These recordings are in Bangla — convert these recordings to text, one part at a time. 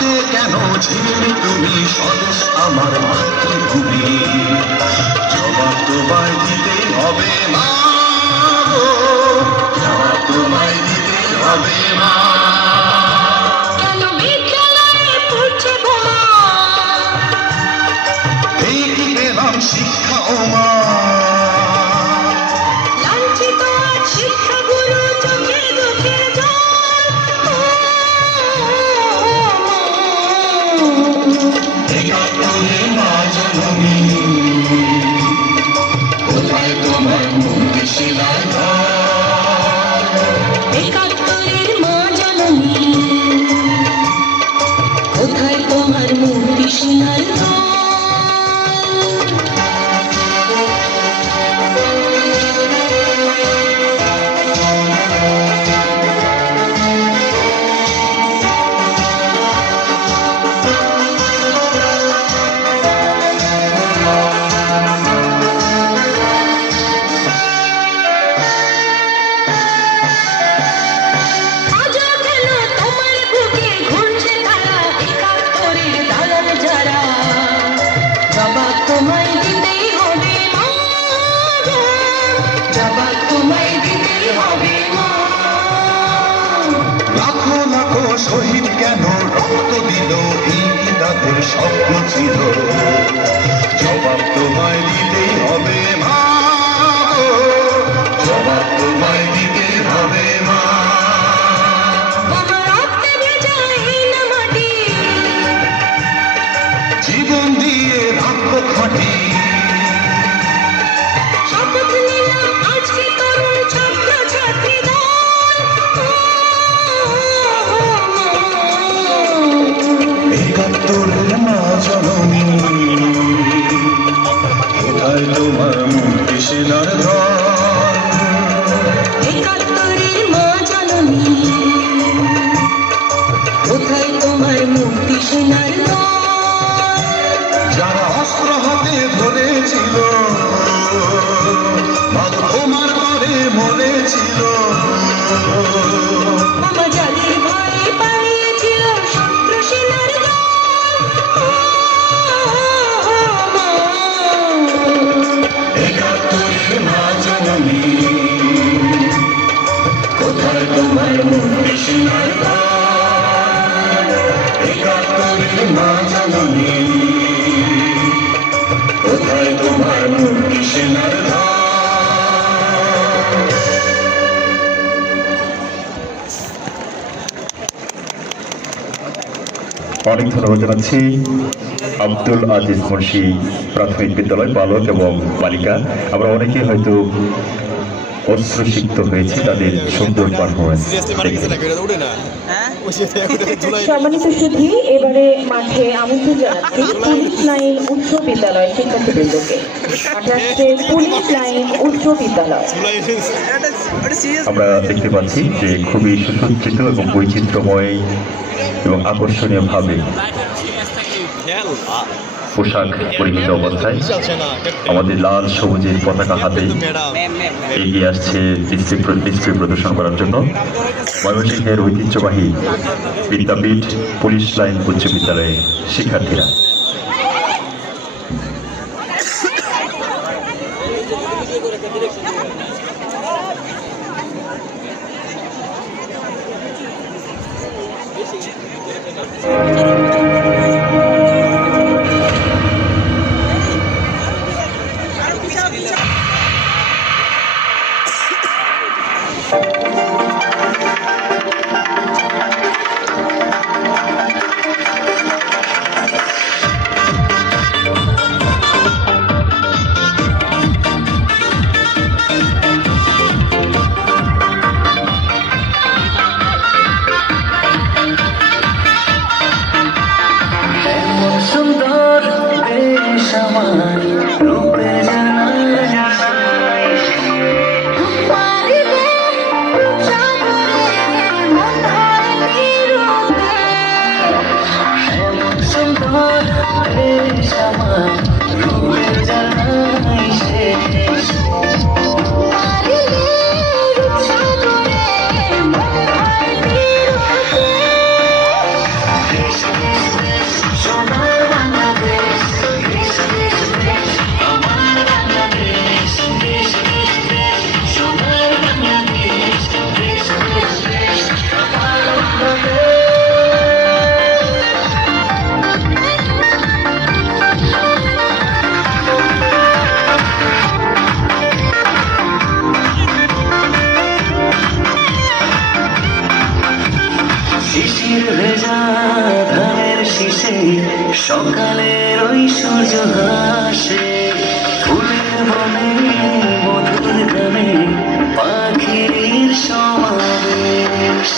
হাতে কেন ঝিলমি তুমি স্বদেশ আমার মাতৃভূমি? জবাব তোমায় দিতে হবে মা। জবাব তোমায় দিতে হবে মা। শিক্ষা ও মা। তোমার মুক্তি সোনার শহীদ কেন রক্ত দিল এই তাদের স্বপ্ন ছিল? অনেক ধন্যবাদ জানাচ্ছি। আব্দুল আজিজ মুন্সি প্রাথমিক বিদ্যালয় বালক এবং বালিকা। আমরা অনেকে হয়তো অশ্রুসিক্ত হয়েছি তাদের সুন্দর পারফরমেন্স হ্যাঁ? সম্মানিত সুধী এবারে মাঠে আমন্ত্রণ জানাচ্ছি পুলিশ লাইন উচ্চ বিদ্যালয় শিক্ষার্থীবৃন্দকে। পুলিশ লাইন উচ্চ বিদ্যালয়। আমরা দেখতে পাচ্ছি যে খুবই সুসজ্জিত এবং বৈচিত্র্যময় এবং আকর্ষণীয় ভাবে পোশাক পরিহিত অবস্থায়। আমাদের লাল, সবুজের পতাকা হাতে এগিয়ে আসছে ডিসপ্লে প্রদর্শন করার জন্য। ময়মনসিংহের ঐতিহ্যবাহী বিদ্যাপীঠ, পুলিশ লাইন উচ্চ বিদ্যালয়ের শিক্ষার্থীরা। আমার সকালের ওই সূর্য হাসে ফুলের বনে মধুর গানে পাখির সমাবেশ।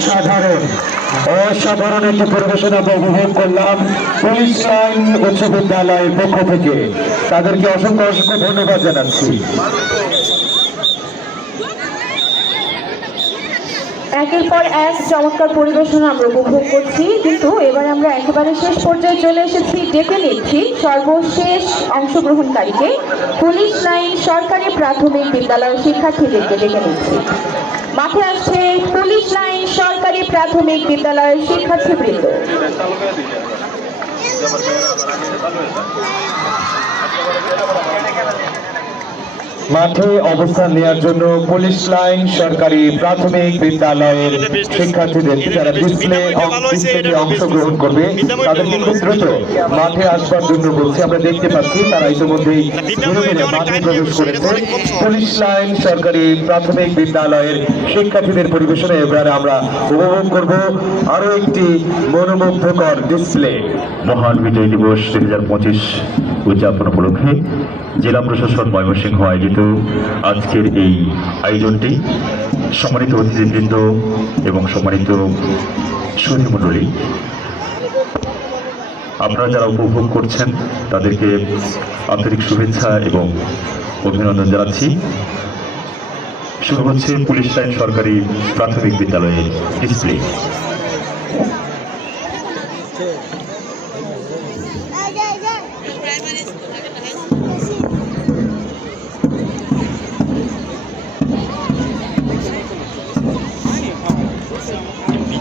অসাধারণ অসাধারণ একটি পরিবেশনা আমরা উপভোগ করলাম পুলিশ উচ্চ বিদ্যালয়ের পক্ষ থেকে। তাদেরকে অসংখ্য অসংখ্য ধন্যবাদ জানাচ্ছি। একের পর এক চমৎকার পরিবেশনা আমরা উপভোগ করছি, কিন্তু এবার আমরা একেবারে শেষ পর্যায়ে চলে এসেছি ডেকে নিচ্ছি সর্বশেষ অংশগ্রহণকারীকে। পুলিশ লাইন সরকারি প্রাথমিক বিদ্যালয়ের শিক্ষার্থীদেরকে ডেকে নিচ্ছি। মাঠে আসছে পুলিশ লাইন সরকারি প্রাথমিক বিদ্যালয়ের শিক্ষার্থীবৃন্দ মাঠে অবস্থান নেওয়ার জন্য পুলিশ লাইন সরকারি প্রাথমিক বিদ্যালয়ের শিক্ষার্থীদেরকে যারা ডিসপ্লে অংশগ্রহণ করবে তাদেরকে খুব দ্রুত মাঠে আসবার জন্য বলছি। আমরা দেখতে পাচ্ছি, তারা ইতিমধ্যেই মাঠে প্রবেশ করেছে। পুলিশ লাইন সরকারি প্রাথমিক বিদ্যালয়ের শিক্ষার্থীদের পরিবেশনে এবারে আমরা উপভোগ করব। আরও একটি মনোমুগ্ধকর ডিসপ্লে মহান বিজয় দিবস দুই হাজার পঁচিশ উদযাপন উপলক্ষে জেলা প্রশাসন ময়মনসিংহ আয়োজিত আজকের এই আয়োজনটি সম্মানিত অতিথিবৃন্দ এবং সম্মানিত সুধীমণ্ডলী আপনারা যারা উপভোগ করছেন, তাদেরকে আন্তরিক শুভেচ্ছা এবং অভিনন্দন জানাচ্ছি। শুরু হচ্ছে পুলিশ লাইন সরকারি প্রাথমিক বিদ্যালয়ের ডিসপ্লে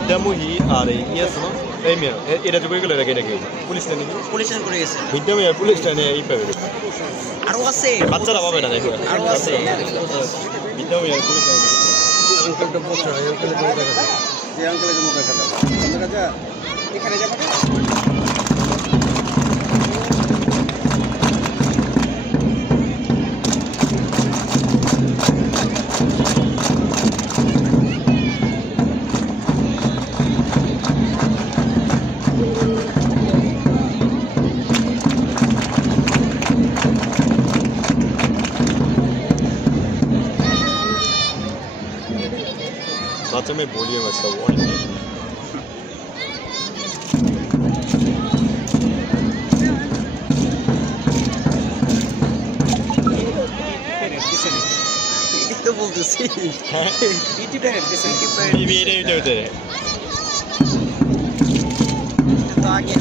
বিদ্যামোহী আর এই ইয়ে আছে না এই মেয়ে এটা করে গেলে নাকি নাকি পুলিশ নেই পুলিশ স্টেশন করে গেছে বিদ্যামোহী আর পুলিশ স্টেশনে এই পাবে আরও আছে বাচ্চারা পাবে না দেখো আরও আছে বিদ্যামোহী আর পুলিশ লাইন বাচ্চা তো বলতেছি হ্যাঁ ইউটিউবে হেঁটেছে ইউটিউবে বিবি এটা এটা এটা তো আগে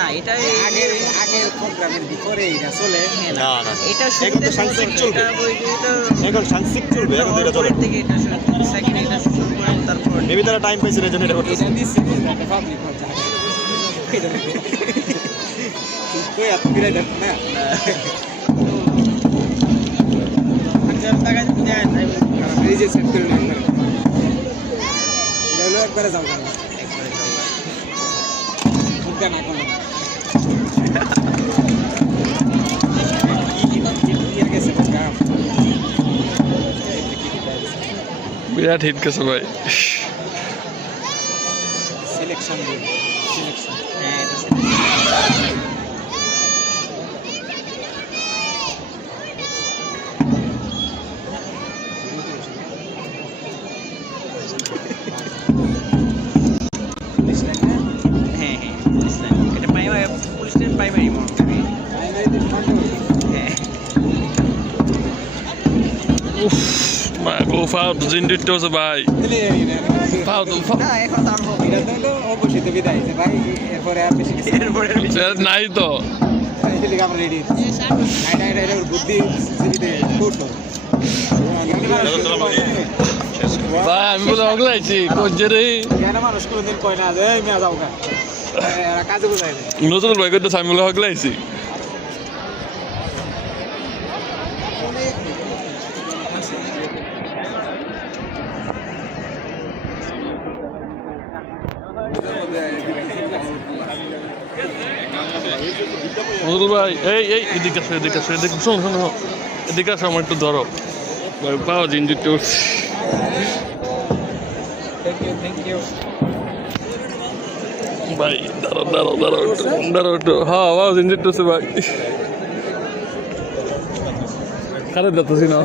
না এটা আগের আগের প্রোগ্রামের ভিতরে এটা চলে। না, না। এটা এখন তো সাংস্কৃতিক চলবে। এটা বই- এটা এখন সাংস্কৃতিক চলবে এখন এটা চলে। থেকে এটা সেকেন্ড এটা শুরু করে তারপর মেবি তারা টাইম পাইছে এটা করতেছে। তাই একবারে যাও দেন এখন বিরাট হিট গেছে ভাই। সিলেকশন ও ফাও জিন্ডিট তো ভাই ফাও তো না এখন তো আর এটা তো অবশ্যই তো বিদায় যে ভাই এরপরে আর বেশি কিছু নাই তো ভাই আমি বলে অগলাইছি কোজে রে কেন মানুষ কোনদিন কয় না যে মেয়া যাও নতুন ভাই করতে আমি বলে অগলাইছি নতুন ভাই, এই এই, এদিকে আসো এদিকে আসো, এদিকে শোনো শোনো। এদিকে আসো, আমার একটু ধরো। পাও থ্যাংক ইউ ভাই, দাঁড়াও দাঁড়াও দাঁড়াও একটু দাঁড়াও একটু। হ্যাঁ পাও জিন্ডিট তো ভাই। কারে যাচ্ছি না?